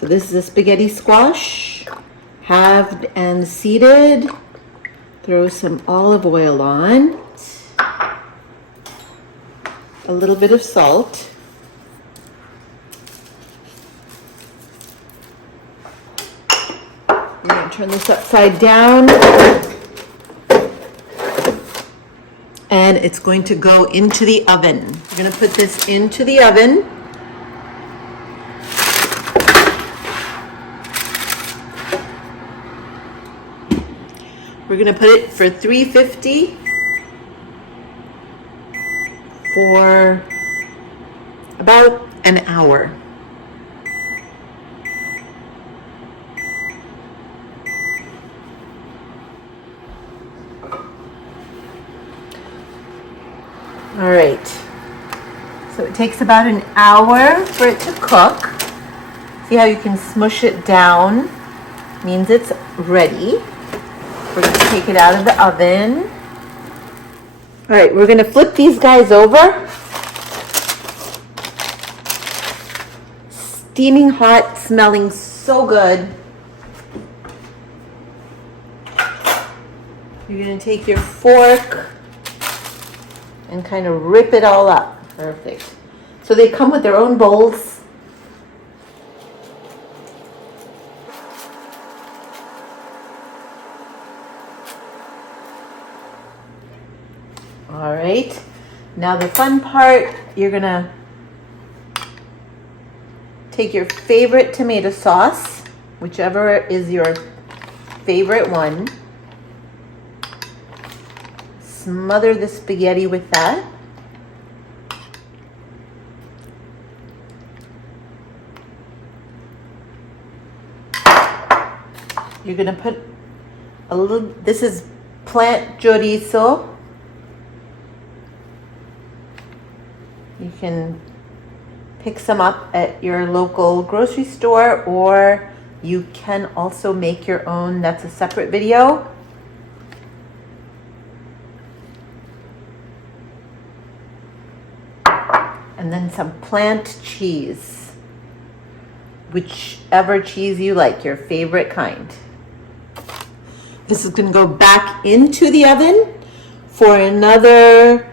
So this is a spaghetti squash, halved and seeded. Throw some olive oil on, a little bit of salt. We're going to turn this upside down, and it's going to go into the oven. We're going to put this into the oven. We're going to put it for 350 for about an hour. All right, so it takes about an hour for it to cook. See how you can smush it down? Means it's ready. We're going to take it out of the oven. All right, we're going to flip these guys over. Steaming hot, smelling so good. You're going to take your fork and kind of rip it all up. Perfect. So they come with their own bowls. All right. Now the fun part, you're gonna take your favorite tomato sauce, whichever is your favorite one. Smother the spaghetti with that. You're gonna put a little, this is plant chorizo. You can pick some up at your local grocery store, or you can also make your own. That's a separate video. And then some plant cheese, whichever cheese you like, your favorite kind. This is going to go back into the oven for another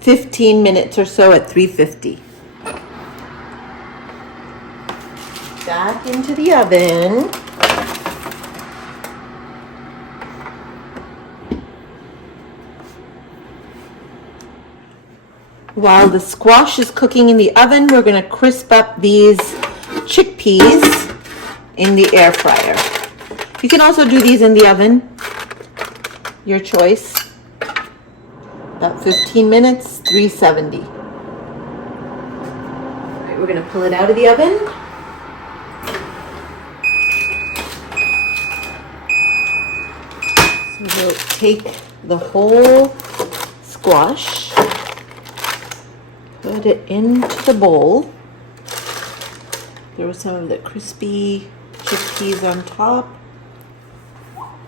15 minutes or so at 350. Back into the oven. While the squash is cooking in the oven, we're going to crisp up these chickpeas in the air fryer. You can also do these in the oven, your choice. About 15 minutes, 370. All right, we're going to pull it out of the oven. So we'll take the whole squash, put it into the bowl. Throw some of the crispy chickpeas on top.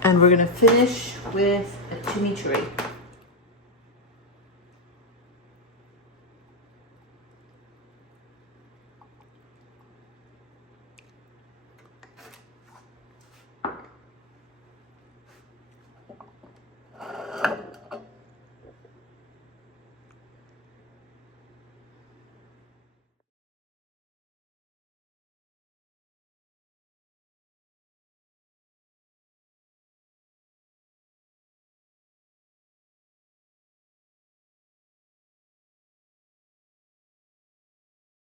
And we're going to finish with a chimichurri.